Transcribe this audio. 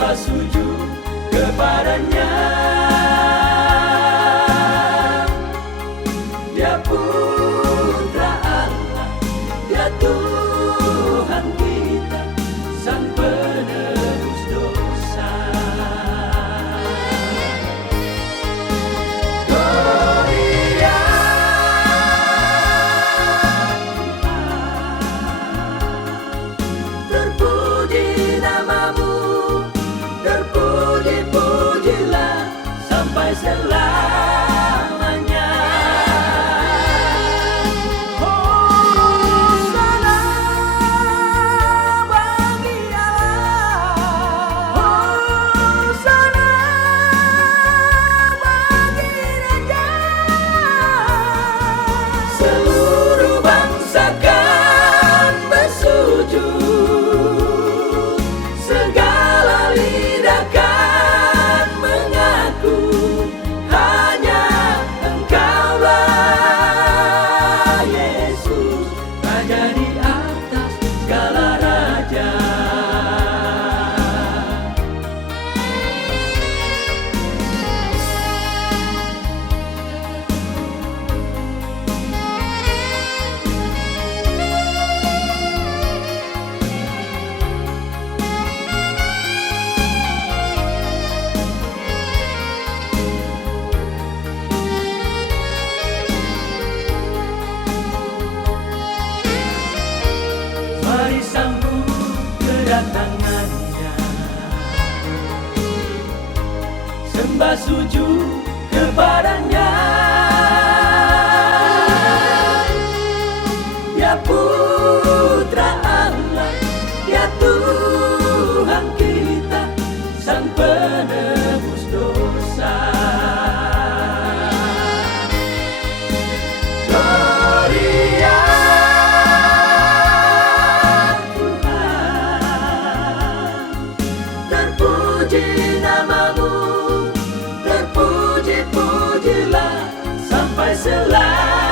sembah sujud kepadanya. Dia Putra Allah, Dia Tuhan kita, Sang penebus dosa. Gloria Tuhan, terpuji namamu, terpuji-pujilah sampai selamanya. Hosana bagi Allah, Hosana bagi Raja. Seluruh bangsa kan bersujud, segala lidah kan mengaku hanya Engkaulah Yesus, Raja di atas segala raja. Mari sambut kedatangannya, sembah sujud kepadanya. Dia Putra Allah, Dia Tuhan kita, Sang penebus dosa. Gloria terpuji namamu, terpuji-pujilah sampai selamanya.